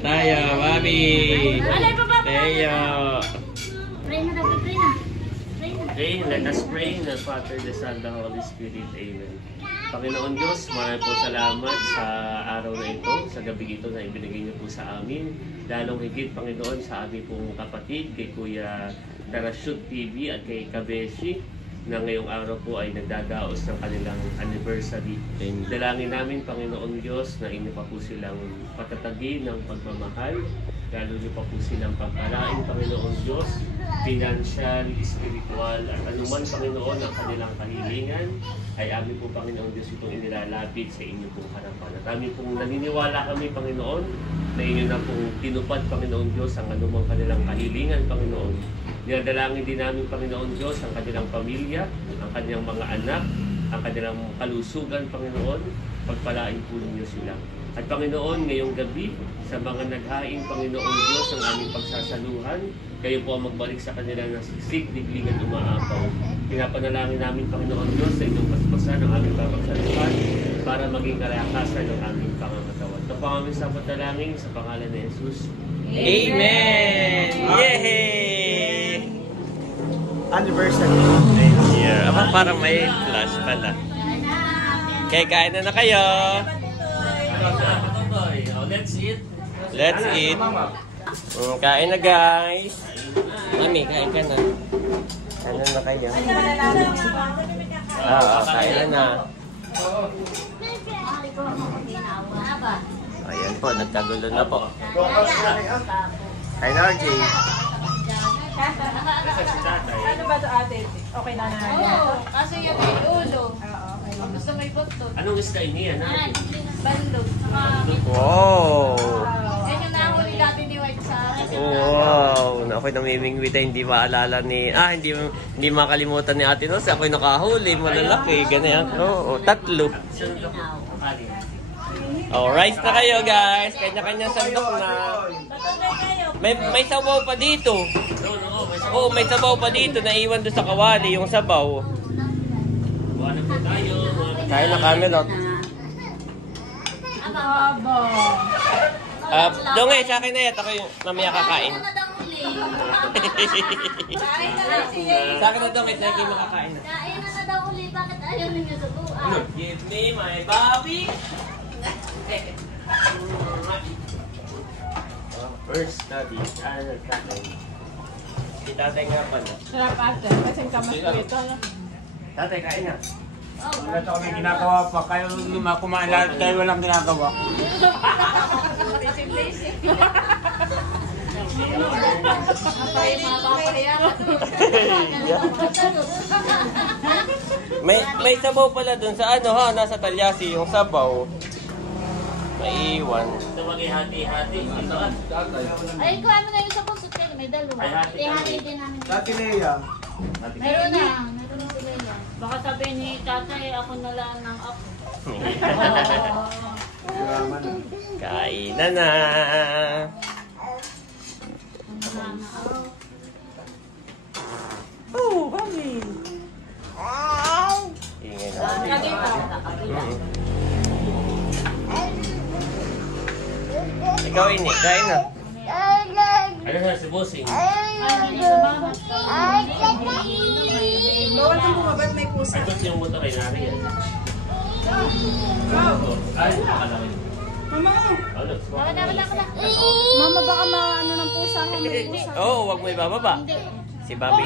tayo, Mami. Teo. Pray na daw, pray na. Pray na. Okay, let us pray in the Father, the Son, the Holy Spirit. Amen. Panginoon Diyos, maraming po salamat sa araw na ito, sa gabi ito na ibinigay niyo po sa amin. Lalong higit, Panginoon, sa aming pong kapatid, kay Kuya Tarashoot TV at kay Kabeshi, na ngayong araw po ay nagdadaos ng kanilang anniversary. Dalangin namin, Panginoon Diyos, na inyo pa po silang patatagin ng pagmamahal, lalo niyo pa po silang pagpalain, Panginoon Diyos, financial, spiritual, at anuman, Panginoon, ang kanilang kahilingan, ay amin po, Panginoon Diyos, itong inilalapit sa inyo pong harapan. At amin pong naniniwala kami, Panginoon, na inyo na pong tinupad, Panginoon Diyos, ang anumang kanilang kahilingan, Panginoon. Dinadalangin din namin, Panginoon Diyos, ang kanilang pamilya, ang kanilang mga anak, ang kanilang kalusugan, Panginoon. Pagpalain po ninyo sila. At Panginoon, ngayong gabi, sa mga naghain, Panginoon Diyos, ang aming pagsasaluhan, kayo po ang magbalik sa kanila ng siksik, diglig at umaapaw. Pinapanalangin namin, Panginoon Diyos, sa inyong basbasan ang aming pagsasaluhan para maging kalakasan ng aming pangangatawan. Ito po ang aming sapat na langin sa pangalan ni Jesus. Amen! Yay! Anniversary. Yeah. Aba, parang may flash pala. Okay, kain na kayo. Let's eat. Let's eat. Kain na, guys. Mami, kain ka na. Kain na kayo. Kain na. Ayan po, nagkagulo na po. Kain na, RJ. Ano ba ito, ate? Okay na na. Oo, kasi yung may ulo. Okay. Gusto may butot. Anong isda iniyan? Bandog. Wow! Yan yung nahuli dati ni White sa akin. Wow! Ako'y namimingwit ay hindi maalala ni... hindi makalimutan ni Ate Nos. Ako'y nakahuli, malalaki. Ganyan. Oo, 3. Oh, rice na kayo, guys. Kanya-kanya sandok na. May sabaw pa dito. Oo, may sabaw pa dito. Naiwan doon sa kawali yung sabaw. Kaya na kami, Lot. Dongay, sa akin na yan. Ako yung mamaya kakain. Sa akin na Dongay, sa akin makakain na. Kain na daw uli. Bakit ayaw ninyo tutuan? Give me my Bobby. First study. Tatay. Si tatay nga pala. Sarap ate. Kasi kamas ko ito. Tatay, kain na. Wala ito kami ginagawa pa. Kayo kumain lahat. Kayo walang ginagawa. May sabaw pala dun sa ano ha, nasa talyasi yung sabaw. Maiwan. Ito mag-ihati-hati. Ito at Ay, kung ano na yung sa puso, may dalawa. Ay, hati-hati. Din namin. Dati Leia. Meron na. Meron na sila yan. Baka sabihin ni tatay, ako na lang ng ako. Kain na. Oh, Bobby. Ingay na. Ikaw ini, kain na. ano na si Bossing? Bawal kang bumabad, may pusa. Ito yung motor kay Nari yan. Ay, nakalaki. Mama! Ano? Mama, baka maano ng pusa mo, may pusa. Oo, wag mo ibababa. Si Bobby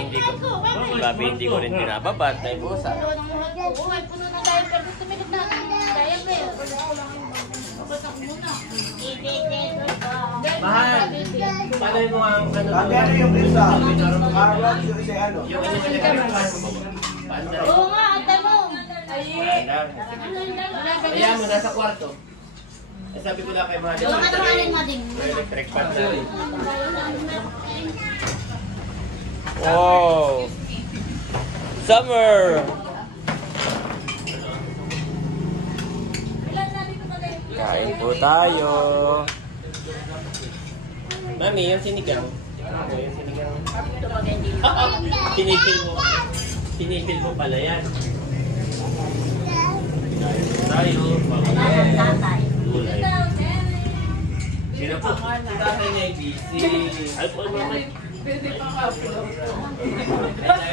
hindi ko rin binababat. May pusa. Oo, ay puno ng diaper. Gusto may na ng diaper. Mahal. Paano mo ang ano? Dati ano yung isa? Arrow yung isa ano? Yung ano mo Oo nga, ate mo. Kaya mo, nasa kwarto. Sabi ko lang kay Mahal. Yung ano aling mading. Electric fan na. Wow! Summer! Kain po tayo. Mami, yung sinigang. Ako, yung sinigang. Pinipil mo. Pinipil mo pala yan. Kain tayo. Tatay. Gulay. Sino po? tatay niya ay busy. Ay po naman. Tayo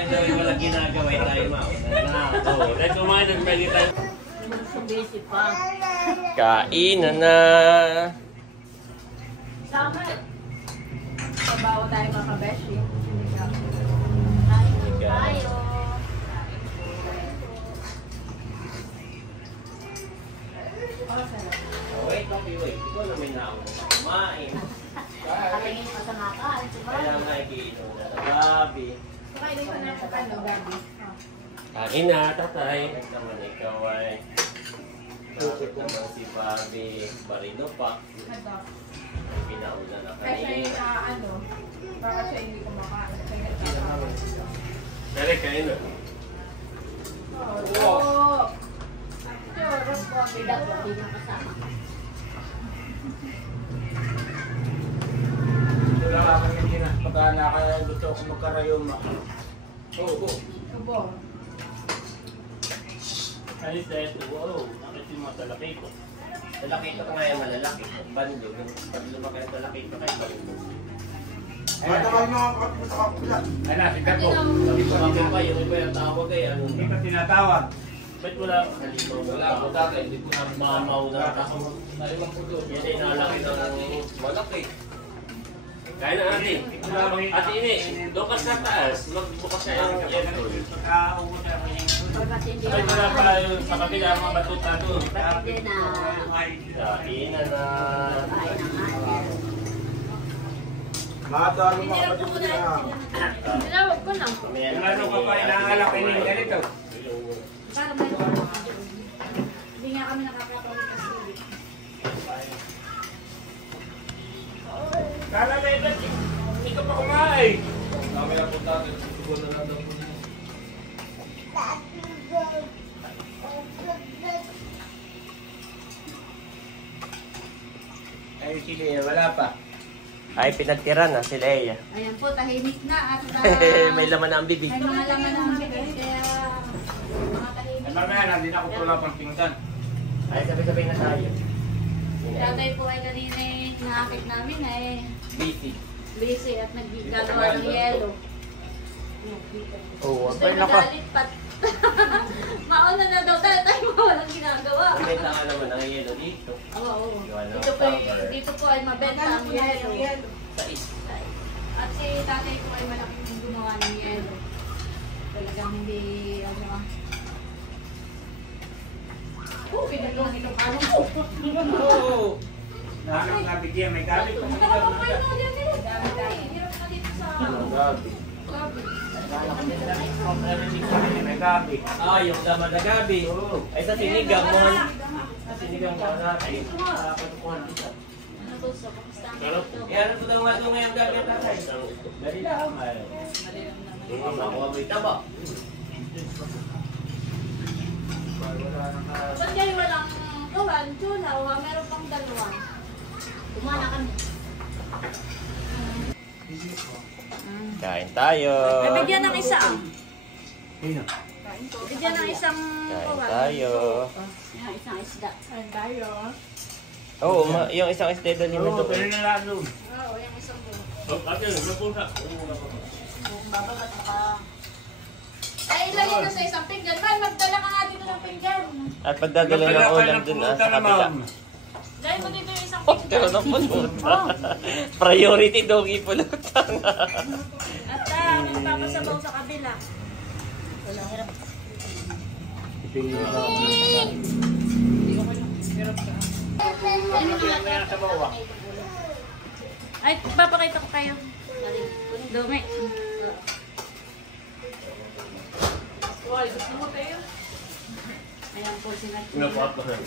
daw yung walang ginagawa, tayo mauna na. Oo, dahil kumain ng pwede tayo. Busy pa. Kainan na. Sama. Pabawa tayo mga kabeshi. Kain tayo. Wait, wait. Ikaw na may naon. Kumain. Nakatingin pa sa nakain. Kaya nakikinom na sa gabi. Kakainin ko na sa gabi. Kain na, tatay. Kahit naman ikaw ay bakit naman si Bobby Barino pa. Pinauna na Kasi kanina. baka siya hindi kumakain. Dali, kain na. Oo. Bidak ko, hindi na kasama. Wala ka kami na. Pagka gusto ko magkarayoma. Oo. Subo. Alis na ito. Wow, nakit yung mga talaki ko. Talaki ito ka ngayon malalaki. Bando. Pag lumaki ang talaki ito kayo bando. Ano, sikat ko. Sabi ko ako pa, yung iba yung tawag ay ano. Hindi pa tinatawag. Ba't wala kang halimaw? Wala ako dati, hindi ko na mamaw na ako. Yan ay nalaki ng malaki. Kain na natin. Ate ini, doon ka sa taas. Magbukas na yung aircon. Pagkaubos na ako yung Pagkat hindi Ay, wala pa yung sa kabila, mga batuta doon. Pagkat hindi na. Kainan na. Kain na nga. Madalo mga kapatid na. Tinawag ko lang. Ano ka pa inaangalak ini ganito? Para may hindi nga kami nakakapawin kasi. Kala na ilan, hindi ka pa kumain. Kami lang punta, susubo na lang daw po niya. Ay, sige, wala pa. Ay, pinagtira na si Leia. Ayan po, tahimik na at May laman na ang bibig. may mga laman ng bibig kaya mga tahimik. Ay, mamaya na, din ako pula pang pinggan. Ay, sabay-sabay na tayo. Tatay po ay kanina nakakit namin ay Busy. busy at naggagawa ng yelo. Oo, Gusto yung magalit pat. Mauna na daw tatay mo, walang ginagawa. Nakita nga naman ang yelo dito. Oo. Gawa ng Dito po, cover. dito po ay mabenta ang yelo. Sa isa. At si tatay ko ay malaking gumawa ng yelo. Talagang hindi, pinagawang itong ano ko. Oo. Nahanap na bigyan, may gamit. Nakapapay mo yan eh. Hirap na dito sa Gabi. gabi. May gabi. Ah, yung dama na gabi. Ay, sa sinigang mo. Sa sinigang mo natin. Patukuhan kita. Ano to, so, kamusta ang Sarap. ito? Kaya ano daw nga ngayong gabi at tatay? Dali lang. Makuha mo yung taba. Ba't kayo walang kawan, tulaw, meron pang dalawa. Kumana kami. Kain tayo. Bibigyan ng isa. Sino? Bibigyan ng isang Kain tayo. Yung isang isda. Kain tayo. Oo, yung isang isda doon yun Oo, doon. pero nalalo. Oo, yung isang buo. Ate, napunta. Babagat ka. Ay, ilagay na sa isang pinggan. Man, magdala ka nga dito ng pinggan. At pagdadala ng ulam dun sa kabila. Dahil mo dito yung isang Oh, pero pinggan. na pulutan. Priority doggy pulutan. At magpapasabaw sa kabila. Wala, hirap. Ay, papakita ko kayo. Dumi. Ayan po sila. Napatahan.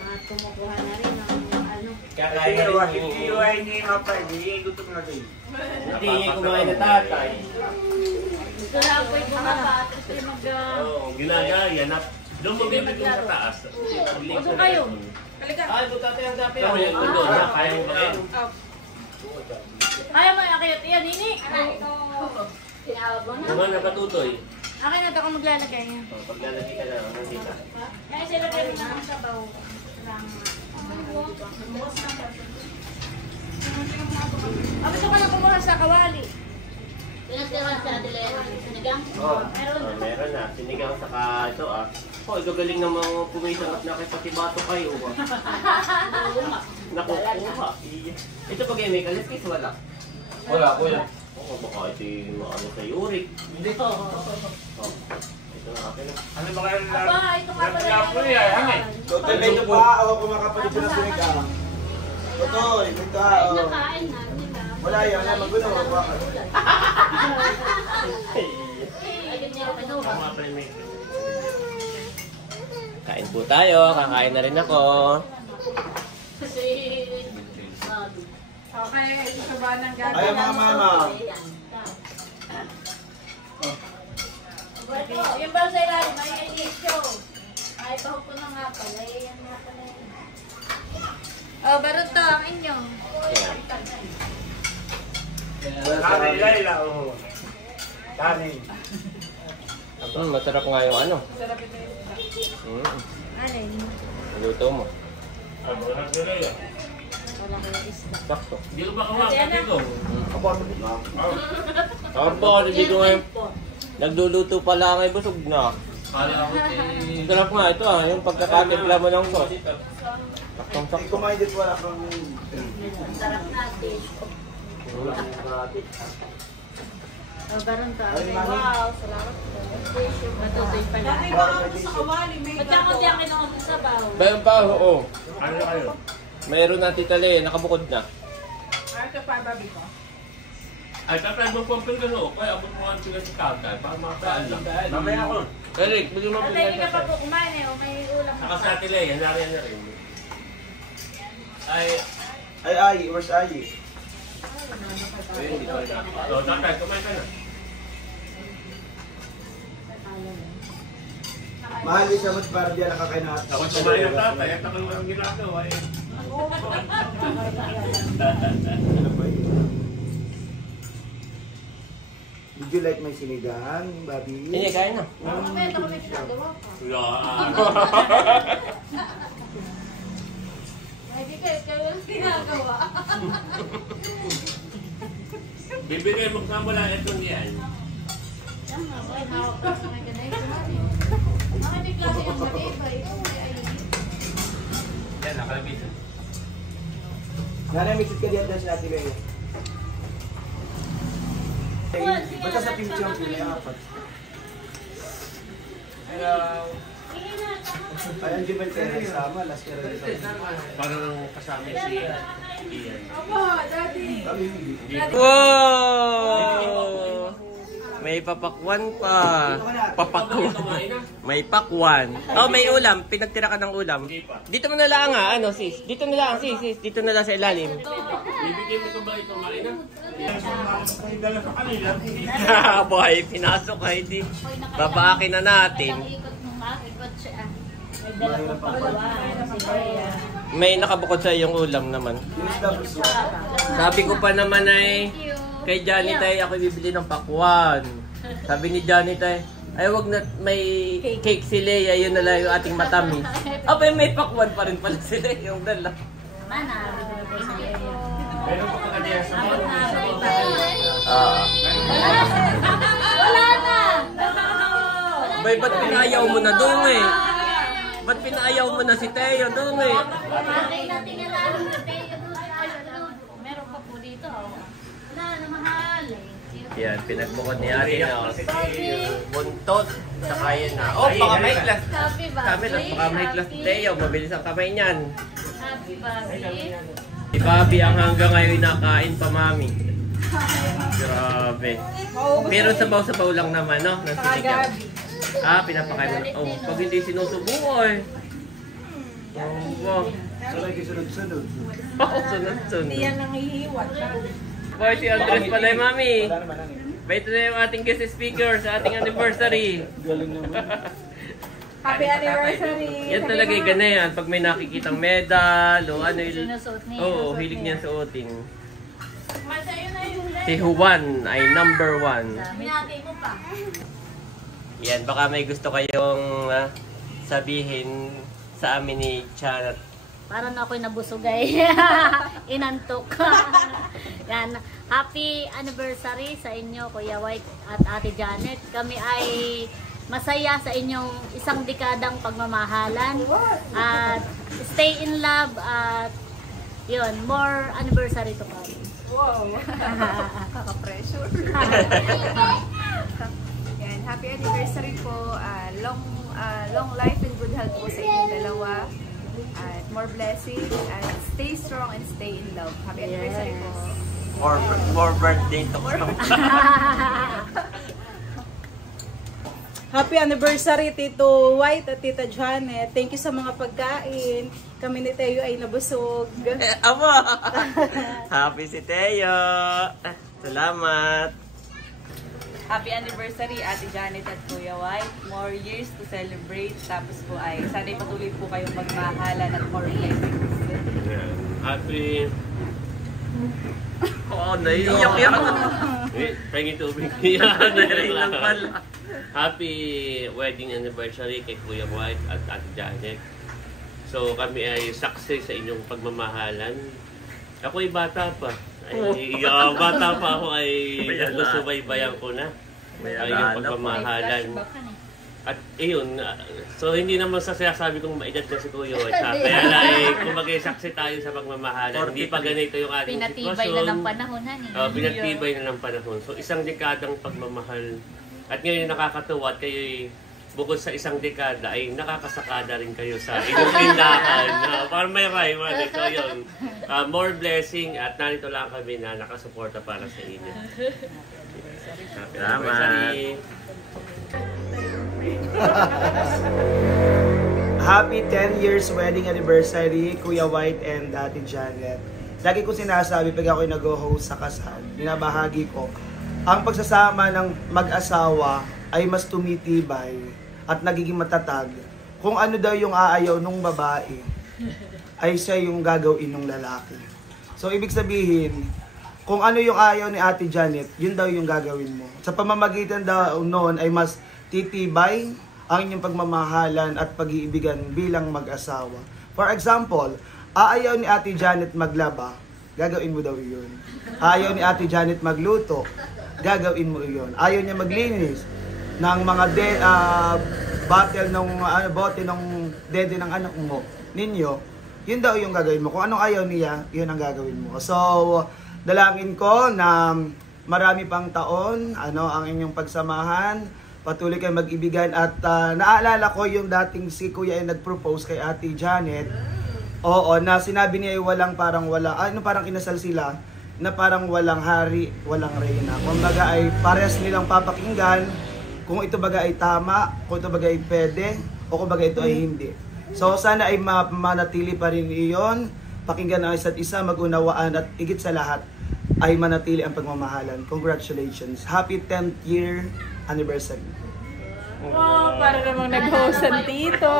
At kumukuha na rin ng ano. Kakain Kaya na rin rin yung ay hindi mapay, hindi gutom na din. Hindi kumain na tatay. Gusto lang po yung bumaba at gusto yung mag... Oo, ginagaya na. Doon mo bibig yung sa taas. Uso kayo. Ay, butate ang gabi. Kaya mo yung kundo, na kaya mo ba kayo? Kaya mo yung akayot. Iyan, Nini. Tinawag mo na. Naman nakatutoy. Akin na ito kung maglalagay niya. Paglalagay ka na, nandito. Kaya sila rin ng sabaw. Lang. Gusto ko lang kumuha sa kawali. Pinagtira sa Adelera. Sinigang? Oh, Meron. meron na. Sinigang saka ito ah. Oh, ito galing namang pumisan at nakipatibato kayo ah. Nakukuha. Iya. Ito pag may kaliskis, wala. Wala, kuya. Oo, baka ito yung ano sa uric. Hindi. Oh, ito na akin na. Ano ba kayo Aba, ito nga pala Lapo niya, hangin. Totoy, may ito pa. Ako kumakapalit siya ng sinigang. Totoy, may tao. Nakain na nila. Wala yan, wala magulo. Ayun niya kinuha. Tama pa yung may Kain po tayo. Kakain na rin ako. Kasi... Okay, ito sa ba ng gabi? Ayaw mga mama. Yung ba sa ilalim, may issue. Ay, bahog ko na nga pala. Yan nga pala yun. Oh, baron to, ang inyo. Ayan. Kanin, Laila, oo. Kanin. Masarap nga yung ano. Alin? Luto mo. Ano na si Laila? Wala ko yung isda. Sakto. Hindi ko ba kumakain dito? Ako, ano na? Tapos po, hindi ko ngayon. Nagluluto pa lang ay busog na. Kala ko Ang sarap nga ito ah. Yung pagkakatimpla mo ng sauce. Saktong Hindi sakto. kumain dito, wala kang... Sarap natin. Oh, baron to. Ay, mami. Wow, salamat po. Matutoy pala. Ba't ako diyan kinuha sa baw? Bayan pa, oo. Ano na kayo? Mayroon na tita Le, nakabukod na. ay, tatay mo po ang pingano. Kaya abot mo ang pingano sa counter para makapaan lang. Mamaya ako. Eric, bigyan mo Tatay, hindi ka pa po kumain eh. O may ulam Saka pa. sa atin yan na rin. Ay, Ay, where's Ay? ayun, hindi ko na. So, tatay, kumain ka na. Mahal din siya, mas para di nakakain na. Ako kumain ng tatay, at ako yung ginagawa eh. Ano ba yun? Would you like my sinigang, Bobby? Hindi, kain na. Mamaya ito kami ginagawa pa. Yan. Hindi kayo lang ginagawa. Bibigay mo sa mula itong yan. Yan nga, may hawak pa sa may ganay. Mga di klase yung mag-iba. Ito may ayun. Yan, nakalagay dyan. Nanay, may ka diyan sa natin kayo. Basta sa picture ang pinay-apat. Hello. Ay, ang Jumel kayo nagsama, last year rin sama. Parang kasama si Ian. Kami hindi. Wow! May papakwan pa. Papakwan. May pakwan. Oh, may ulam. Pinagtira ka ng ulam. Dito mo na lang ah. Ano, sis? Dito na lang, sis. Dito na lang sa ilalim. Bibigay mo ito ba ito, Marina? May dala sa kanila. Boy, pinasok ka. Hindi. Babaakin na natin. Ikot nung ikot siya. May dala pa pala. May nakabukod sa iyong ulam naman. Sabi ko pa naman ay kay Johnny tay ako bibili ng pakwan. Sabi ni Johnny tay, ay wag na may cake si Leia, yun na lang yung ating matamis. Abay may pakwan pa rin pala si Leia yung dala. Mana. Meron pa ka diyan sa mga. Wala na! Bay, ba't pinayaw mo na doon eh? Ba't pinayaw mo na si Teo doon eh? Patay natin yung lalo na tayo doon. Meron pa po dito. Wala na mahal eh. Yan, pinagbukod ni Ate na buntot. Saka yun na. Oh, baka may class. Happy Kami, baka may class ni Teo. Mabilis ang kamay niyan. Happy Bobby. Si Bobby ang hanggang ngayon nakain pa, mami. Grabe. Pero sabaw-sabaw lang naman, no? Ng sinigang. Ah, pinapakain mo. Oh, pag hindi sinusubukan. Oh, Sanay kayo sunod-sunod. sunod-sunod. Boy, si Andres pala yung mami. Wala naman ang Ba, ito na yung ating guest speaker sa ating anniversary. galing naman. Happy anniversary! Yan talaga yung gana yan. Pag may nakikitang medal o ano yun. Sinusuot niya. Oo, hilig niya suotin. Masaya na yung Si Juan ay number 1. Minati mo pa. Yan, baka may gusto kayong sabihin sa amin ni Chanat Parang ako'y nabusugay. Inantok. Yan. Happy anniversary sa inyo, Kuya White at Ate Janet. Kami ay masaya sa inyong isang dekadang pagmamahalan. At stay in love at yun, more anniversary to come. Wow! Kaka-pressure. Yan, happy anniversary po. Long life and good health po sa inyong dalawa. At more blessings. And stay strong and stay in love. Happy anniversary po. More birthday to come. Happy anniversary, Tito White at Tita Janet. Thank you sa mga pagkain. Kami ni Teo ay nabusog. Amo! Happy si Teo! Salamat! Happy anniversary, Ate Janet at Kuya White. More years to celebrate. Tapos po ay sana'y patuloy po kayong magmahalan at more blessings. Happy... Oo, naiiyak yan! Pengi tubig. Naiiyak lang pala. Happy wedding anniversary kay Kuya White at Ate Janet. So kami ay success sa inyong pagmamahalan. Ako ay bata pa. Bata pa ako ay nasubaybayan ko na. Ay yung pagmamahalan. At ayun, so hindi naman sa sinasabi kong maedad na si Kuya White. Kaya lang, kumbaga success tayo sa pagmamahalan. Hindi pa ganito yung ating sitwasyon. Pinatibay na ng panahon, honey. Pinatibay na ng panahon. So isang dekadang pagmamahal. At ngayon nakakatuwa at kayo'y bukod sa isang dekada ay nakakasakada rin kayo sa inyong tindahan. Parang may rhyme. So yun, more blessing at narito lang kami na nakasuporta para sa inyo. Salamat. Happy 10 years wedding anniversary, Kuya White and Ate Janet. Lagi ko sinasabi pag ako'y nag-host sa kasal, binabahagi ko, ang pagsasama ng mag-asawa ay mas tumitibay at nagiging matatag kung ano daw yung aayaw nung babae ay siya yung gagawin ng lalaki. So ibig sabihin, kung ano yung ayaw ni Ate Janet, yun daw yung gagawin mo. Sa pamamagitan daw noon ay mas titibay ang inyong pagmamahalan at pag-iibigan bilang mag-asawa. For example, aayaw ni Ate Janet maglaba, gagawin mo daw yun. Ayaw ni Ate Janet magluto, gagawin mo iyon. Ayaw niya maglinis ng mga bottle ng bote ng dede ng anak mo ninyo, yun daw yung gagawin mo. Kung anong ayaw niya, yun ang gagawin mo. So, dalangin ko na marami pang taon ang inyong pagsamahan, patuloy kayo mag-ibigan at naalala ko yung dating si Kuya ay nag-propose kay Ate Janet. Oo, na sinabi niya ay parang kinasal sila na parang walang hari, walang reyna. Kung baga ay parehas nilang papakinggan kung ito baga ay tama, kung ito baga ay pwede, o kung baga ito ay hindi. So sana ay manatili pa rin iyon, pakinggan ang isa't isa, mag-unawaan at higit sa lahat ay manatili ang pagmamahalan. Congratulations! Happy 10th year anniversary! Wow, para namang nag-host ang Tito.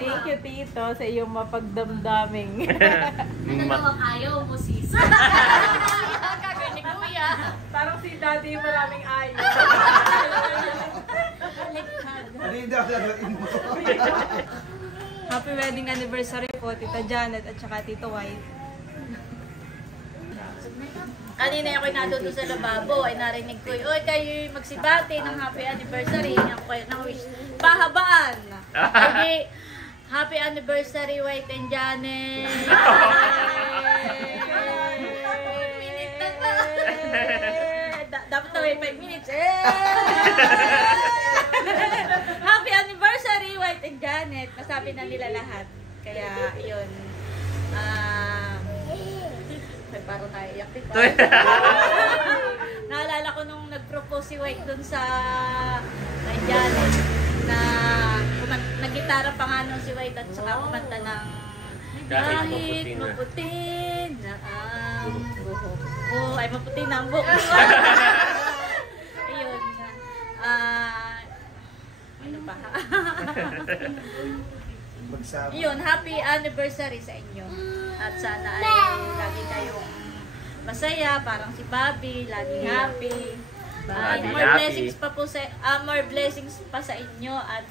Thank you, Tito, sa iyong mapagdamdaming. Ano daw ang ayaw mo, sis? Kagaya ni Kuya. Parang si Daddy yung maraming ayaw. Happy wedding anniversary po, Tita Janet at saka Tito White. Kanina ako'y natuto sa lababo, ay narinig ko, oy, kayo magsibati ng happy anniversary. Ako kayo ng wish. Pahabaan! Okay, happy anniversary, White and Janet! Dapat na may 5 minutes. Happy anniversary, White and Janet! Masabi na nila lahat. Kaya, yun. Parang tayo iyak dito. Naalala ko nung nag-propose si White dun sa kay Janet na nag-gitara pa nga nung si White at saka kumanta ng kahit maputi na ang buhok ko. Ay, maputi na ang buhok ko. Ayun. Ano pa? Yun, happy anniversary sa inyo. At sana ay lagi kayong masaya, parang si Bobby, lagi happy. More blessings pa po sa more blessings pa sa inyo at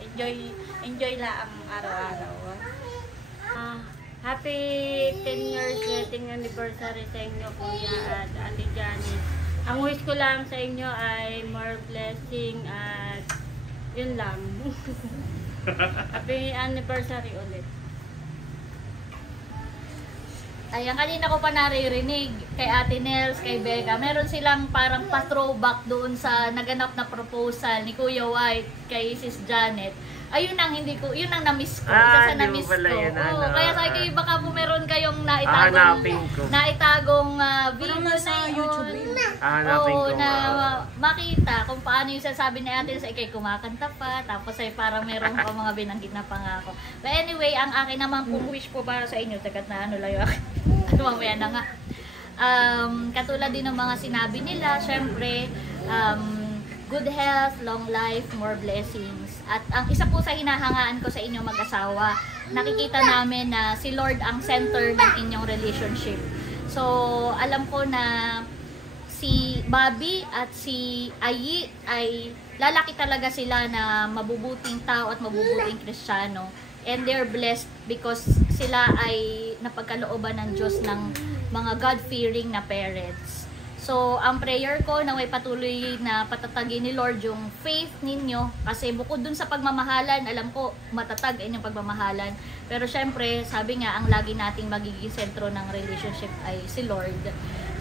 Enjoy lang araw-araw. Happy 10 years wedding anniversary sa inyo, Kuya at Ate Janet. Ang wish ko lang sa inyo ay more blessing at yun lang. Happy anniversary ulit. Ayan, kanina ko pa naririnig kay Ate Nels, kay Becca. Meron silang parang pa-throwback doon sa naganap na proposal ni Kuya White kay Sis Janet. Ayun ang hindi ko, yun ang na-miss ko. Isa sa na-miss ko. Oo, kaya sabi ko, baka po meron kayong naitagong video sa YouTube. Oo, na makita kung paano yung sasabi ni Ate sa ikay kumakanta pa, tapos ay parang meron pa mga binanggit na pangako. But anyway, ang akin naman kung wish ko para sa inyo, tagat na ano lang yung ano mamaya na nga. Katulad din ng mga sinabi nila, syempre, good health, long life, more blessings. At ang isa po sa hinahangaan ko sa inyong mag-asawa, nakikita namin na si Lord ang center ng inyong relationship. So, alam ko na si Bobby at si Ayi ay lalaki talaga sila na mabubuting tao at mabubuting Kristiyano. And they're blessed because sila ay napagkalooban ng Diyos ng mga God-fearing na parents. So, ang prayer ko na may patuloy na patatagin ni Lord yung faith ninyo. Kasi bukod dun sa pagmamahalan, alam ko matatag inyong pagmamahalan. Pero syempre, sabi nga, ang lagi nating magiging sentro ng relationship ay si Lord.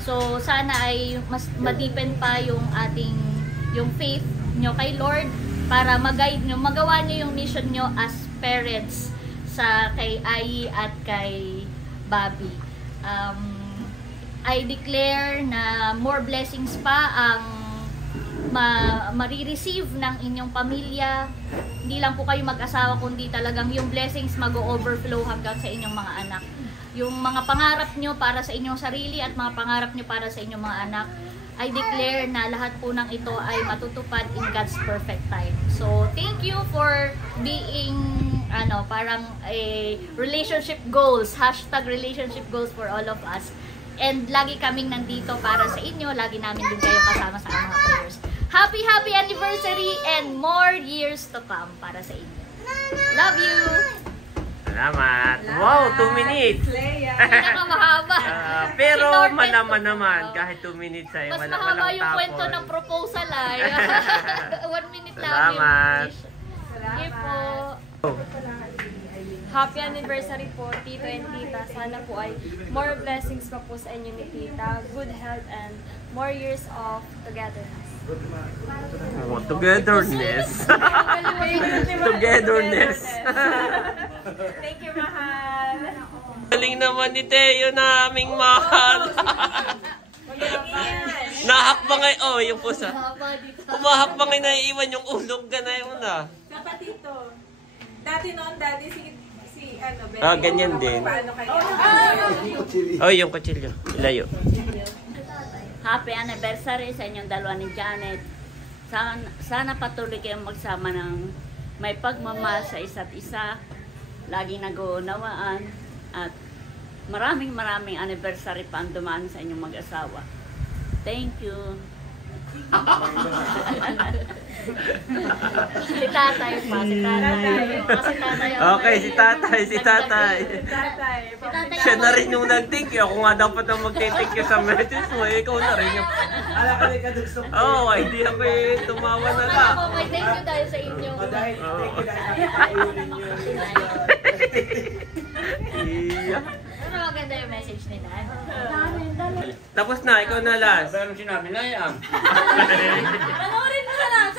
So, sana ay mas ma-deepen pa yung faith nyo kay Lord para mag-guide nyo, magawa nyo yung mission nyo as parents sa kay Ai at kay Bobby. I declare na more blessings pa ang marireceive ng inyong pamilya. Hindi lang po kayo mag-asawa, kundi talagang yung blessings mag-overflow hanggang sa inyong mga anak. Yung mga pangarap nyo para sa inyong sarili at mga pangarap nyo para sa inyong mga anak, I declare na lahat po ng ito ay matutupad in God's perfect time. So, thank you for being parang relationship goals, #relationship goals for all of us. And lagi kaming nandito para sa inyo. Lagi namin din kayo kasama sa mga prayers. Happy anniversary and more years to come para sa inyo. Love you! Salamat! Wow, 2 minutes! Pinakamahaba. Pero malaman naman, kahit 2 minutes ay mas walang mahaba yung tapon. kwento ng proposal ay. 1 minute lang. Salamat! Sige po. Happy anniversary po, Tito and Tita. Sana po ay more blessings pa po sa inyo ni Tita. Good health and more years of togetherness. Oh, togetherness. Togetherness. Thank you, mahal. Galing naman ni Teo na aming mahal. Nahakbang ay, yung pusa. Umahakbang ay naiiwan yung ulog ka na yun na. Kapatito, dati noon, si ganyan din. Yung kutsilyo. Ilayo. Happy anniversary sa inyong dalawa ni Janet. Sana patuloy kayong magsama ng may pagmamahal sa isa't isa. Lagi nag-uunawaan. At maraming anniversary pa ang dumaan sa inyong mag-asawa. Thank you. Si tatay pa, si tatay. Okay, si tatay. Siya na rin yung nag-thank you. Ako nga dapat ang mag-thank you sa message mo. Ikaw na rin yung... hindi ako tumawa na lang. Ako may thank you dahil sa inyo. Dahil thank you dahil Iya. Ano maganda yung message nila? Tapos na, ikaw na last. Pero sinabi na yan. Panoorin mo na lang.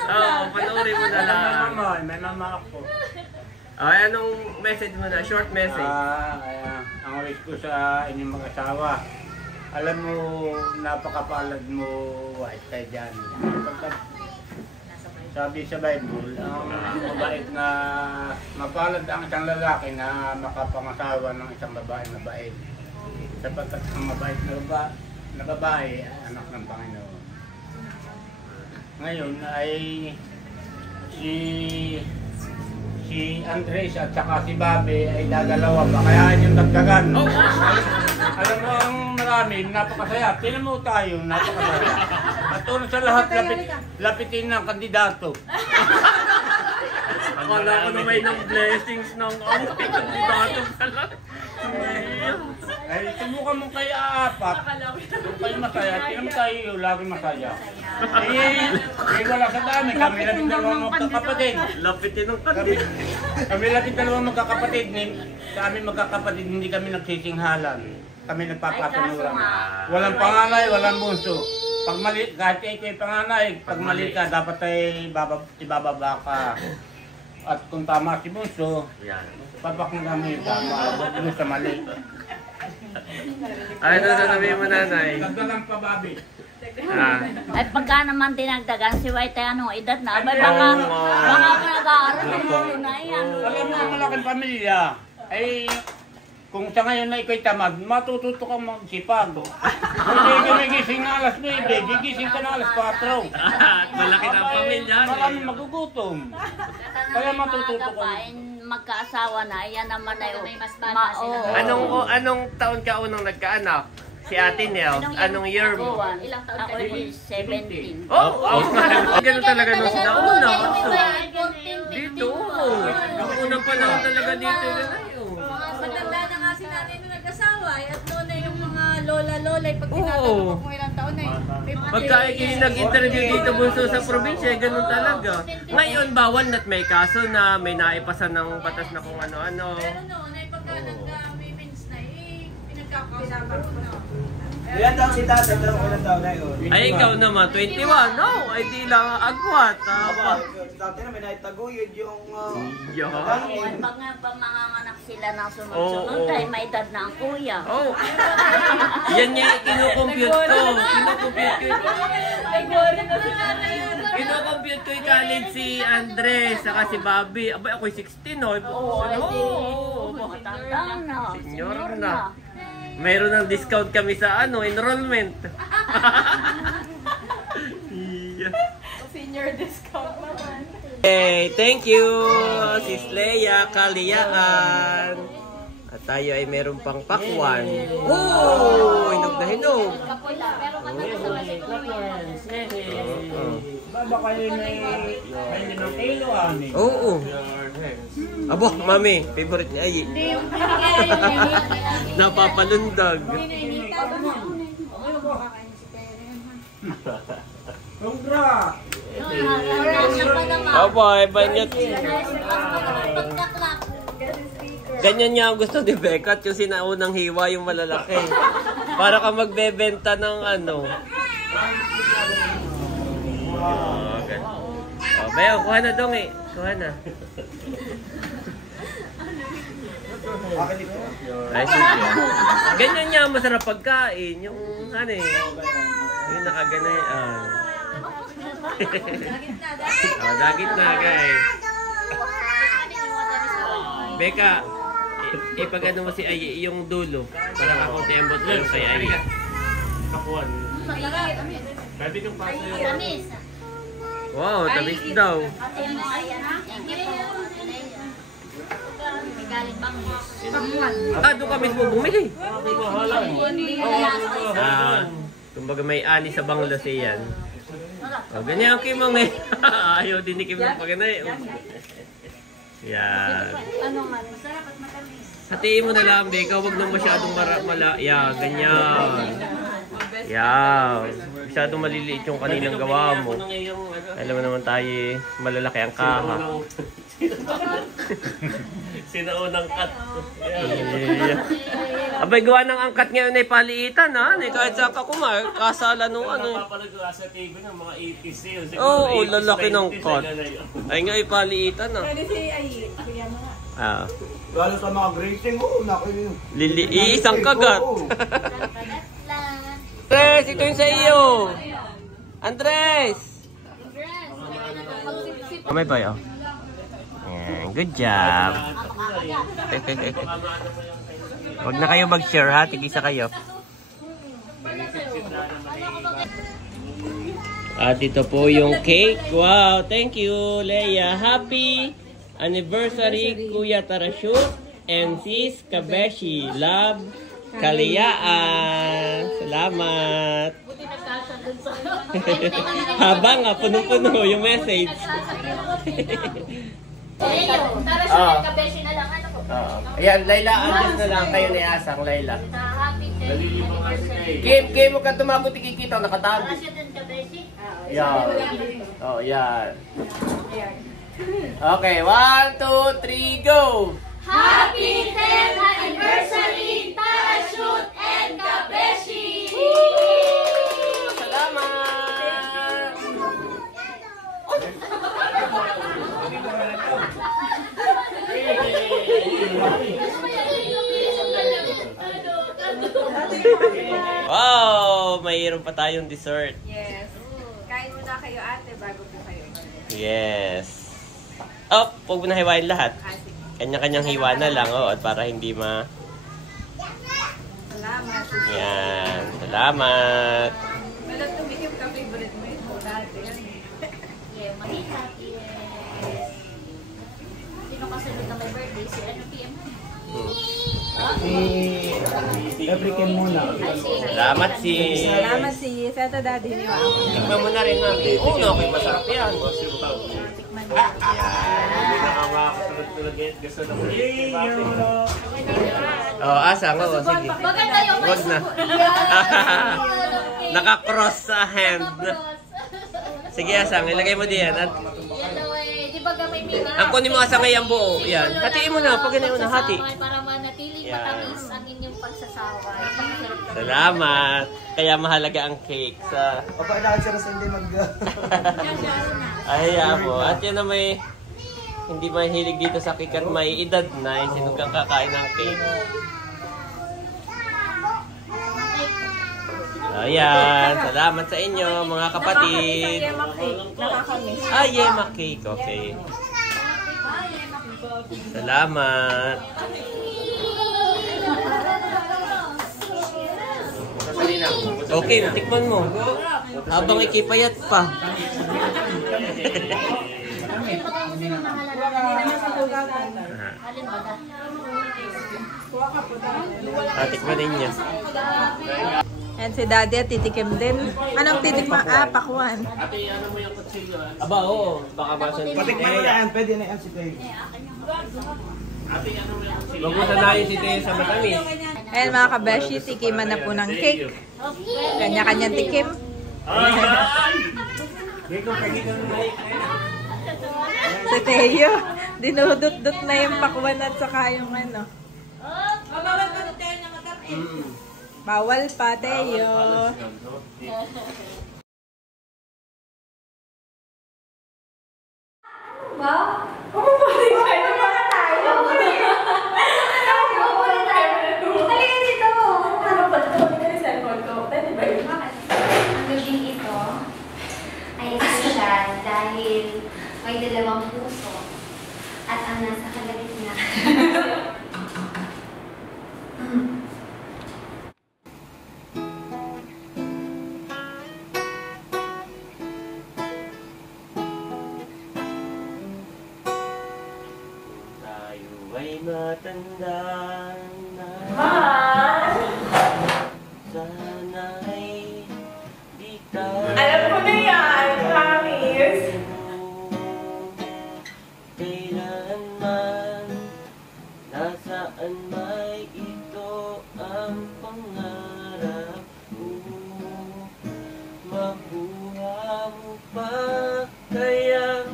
Panoorin mo na lang. May mama ako. Anong message mo na? Short message. Kaya, ang wish ko sa inyong mag-asawa, alam mo, napakapalad mo, White, kay Johnny. Sabi sa Bible, ang mabait na mapalad ang isang lalaki na makapangasawa ng isang babae na mabait. Sapagkat ang mabait na babae, anak ng Panginoon. Ngayon ay si Andres at saka si Bobby ay dadalawa pa, kaya yung dagdagan. Alam mo, ang marami, napakasaya. Tinan mo tayo, napakasaya. At una sa lahat, lapitin ng kandidato. Akala ko na may ng blessings ng dato pala. Ay, subukan mo kayo apat. Kung kayo masaya, tinam tayo lagi masaya. Wala sa dami. Kami lang dalawang magkakapatid. Lapitin ng kandil. Kami lang dalawang magkakapatid. Kami magkakapatid, hindi kami nagsisinghalan. Kami nagpapatunuran. Walang panganay, walang bunso. Pag mali, kahit ikaw panganay, pag mali ka, dapat ay ibababa ka. At kung tama si bunso, papakinggan mo yung tama. Huwag mo sa mali. Ano sasabihin mo, nanay? Dagdagan pa, Bobby. Ay pagka naman dinagdagan si White ay anong edad na? Ay baka nag-aaral ng mulo na yan. Alam mo, malaking pamilya. Ay, kung sa ngayon na ikaw'y tamad, matututo kang magsipag. Hindi gumigising na alas 9, gigising ka na alas 4. Malaki na ang pamilya. Marami magugutom. Kaya matututo ka. Magkaasawa na, yan naman ay May mas bata sila. Anong taon ka unang nagkaanak? Si Ate Nels, anong year mo? Ilang taon Ako ka ay 17. Oh, ganun talaga nung nauna. Dito, ang unang panahon talaga dito. Matanda na nga si nanay nung nag-asawa at noon ay yung mga lola-lola pag tinatanong ko kung ilang taon ay Pagka nag-interview dito bunso sa probinsya, ganun talaga. Ngayon, bawal na't may kaso na may naipasan ng batas na kung ano-ano. pero noon ay pagka nag-women's na pinagkakasabaron na. Ilan taon si tatay? Ilan taon na yun? Ay, ikaw naman, 21. No, ay di lang agwat. Si tatay na may naitaguyod yung... Pag manganganak sila ng sunod-sunod ay may edad na ang kuya. Oh, yan niya, kinukompute ko. Kinukompute ko yung college si Andres, saka si Bobby. Abay, ako'y 16, no? Matanda na. Senior na. Mayroon ng discount kami sa enrollment. Senior discount naman. Hey, thank you, Sis Leia Kaliyaan. At tayo ay meron pang pakwan. Oh, hinog na hinog. Baba kayo na ng kilo, ani. Oo. Abo, mami, favorite niya ay. Napapalundag. Congra! Abo, ay banyat. Ganyan niya ang gusto ni Becca at yung sinaunang hiwa yung malalaki. Para ka magbebenta ng ano. Okay. Oh, Bayo, kuha na dong eh. Kuha na. Ay, sige. Ganyan niya masarap pagkain. Yung ano eh. Yung nakaganay. Dagit na guys. Becca, ipag-ano mo si Ay yung dulo. Para kakotembot mo kay Ay. Kakuan. Pwede kang paso yun. Tamis. Wow, tamis daw. Thank you po. May galing bangis. Doon ka mismo bumili. Mahalan. Kumbaga may ani sa Bangladesh yan. Ganyan ang kimong eh. Ayaw din ni Kim ng paganay. Yan. Ano nga, masarap at matamis. Hatiin mo na lang, Becca. Huwag nang masyadong yan, ganyan. Yan. Masyadong maliliit yung kaninang gawa mo. Alam mo naman tayo eh, malalaki ang kaha. Sinaunang cut. Yeah. Abay, gawa ng angkat ngayon ay paliitan ha. Kahit sa kakumar, kasala nung ano. Napapalagawa sa TV ng mga 80s yun. Oo, lalaki ng cut. Ay nga ay paliitan ha. Pwede si Ay, kuya mo nga. Lalo sa mga grazing, Iisang kagat. Andres, ito yung sa iyo. Andres! Kamay ba yun? Yan, good job. Huwag na kayo mag-share ha, tigisa kayo. At ito po yung cake. Wow, thank you, Leia. Happy anniversary, Kuya Tarashut and Sis Kabeshi. Love, Kaliyaan. Salamat. Haba nga, punong-puno yung message. Tara Ah. siya, kabeshi na lang. Ano po? Ayan, Layla, andas na lang kayo ni Asang, Layla. Happy 10th anniversary. Kim, huwag kang tumabot, ikikita, nakatabi. Tara siya din, kabeshi. Yan. Oh, yan. Okay, 1, 2, 3, go! Happy 10th anniversary, Parachute and Kabeshi! Salamat! Wow! Mayroon pa tayong dessert. Yes. Kain muna kayo ate bago po kayo. Yes. Oh, huwag mo na hiwain lahat. Kasi Kanya-kanyang hiwa na lang, oh, at para hindi salamat. Yan. Salamat. Walang tumikim ka favorite mo ito dati. Yeah, mahirap. Yes. Sino kasunod na may birthday? Si ano PM? Everything muna. Salamat, sis. Salamat sis. Ito daddy niyo ako. Tikman mo na rin, mami. Oo, no, okay, masarap yan. Oh, Asang, oo, sige. Maganda yung Wag na. Naka-cross sa hand. Sige, Asang, ilagay mo diyan. At Yan daw eh, di ba gamay mina? ang kunin mo, Asang, ay ang buo. Yan. Hatiin mo na, pag ganyan mo na, hati. Para manatiling Yan. matamis ang inyong pagsasawa. Salamat. Kaya mahalaga ang cake sa... Papailangan siya sa hindi mag... Ay, po. At yan na may... Hindi mahilig dito sa cake at may edad na. Yung sinugang kakain ng cake. Ayan. Salamat sa inyo, mga kapatid. Ah, yema cake. Okay. Salamat. Okay, tikman mo. Habang ikipayat pa. Tikman ninyo. And si daddy at titikim din. Anong titikman? Ah, pakwan. Ate, ano mo yung kutsilyo? Aba, oo. Baka masun. Patikman mo na yan. Pwede na yan si Tay. Ate, ano mo yung kutsilyo? Mabutan na yung si Teo sa matamis. Ayan mga kabeshi, tikiman na po ng cake. Kanya-kanyang tikim. Si Teo, dinudot-dot na yung pakwan at saka yung ano. Bawal pa, Teo. Ang gabing ito ay espesyal dahil may dalawang puso at ang nasa kalagitnaan. Tayo ay matanda na. Sana'y di tayo. Alam ko na yan, promise. Kailanman, nasaan may ito ang pangarap mo. Makuha mo pa kaya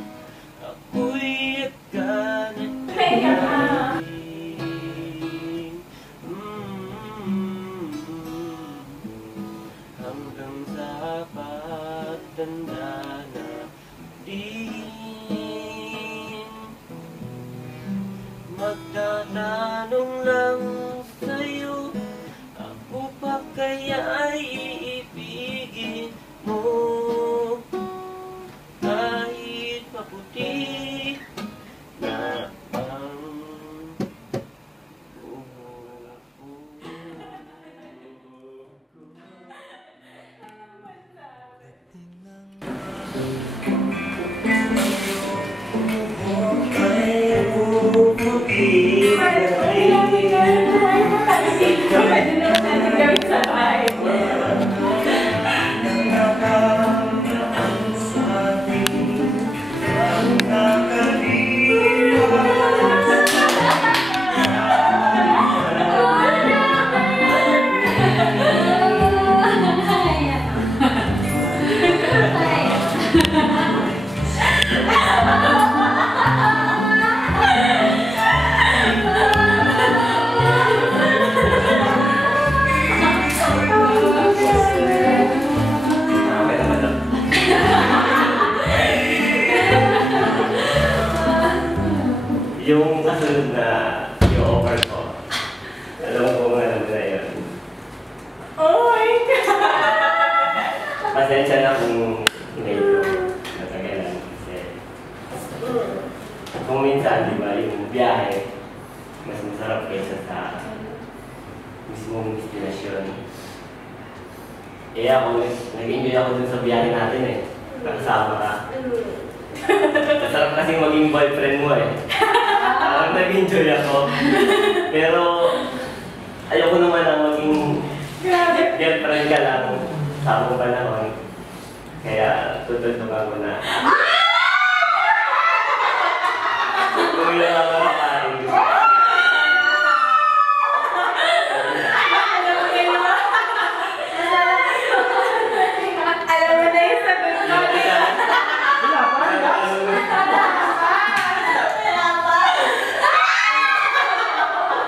ako'y agad hanggang sa pagtanda na din magtatanong lang sa'yo, ako pa kaya iibigin mo kahit maputi na ang buhok ko. Pwede naman natin gawin sa bahay. kaysa sa mismong destinasyon. Eh ako, nag-enjoy ako dun sa biyahe natin eh. Nakasama ka. Masarap kasi maging boyfriend mo eh. Parang nag-enjoy ako. Pero ayoko naman na maging girlfriend ka lang sa akong panahon. Kaya tutulungan ko na. Kung yun lang ako makain. Alam mo na yung sagot mo.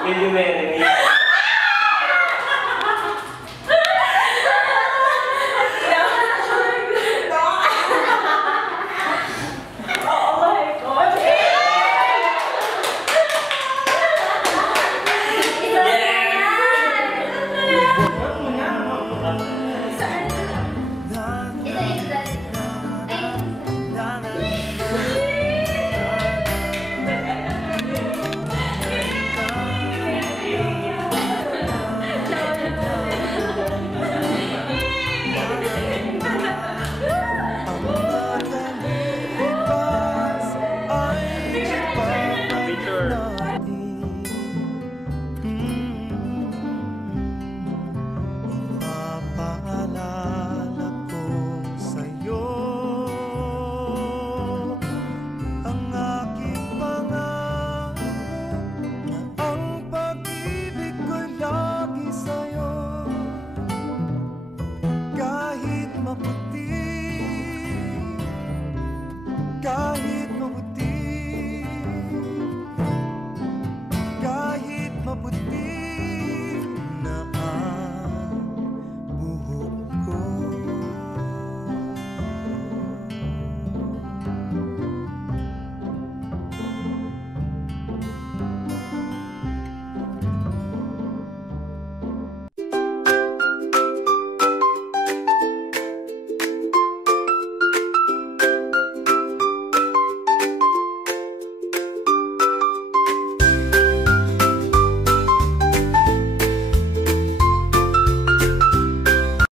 Will you marry me?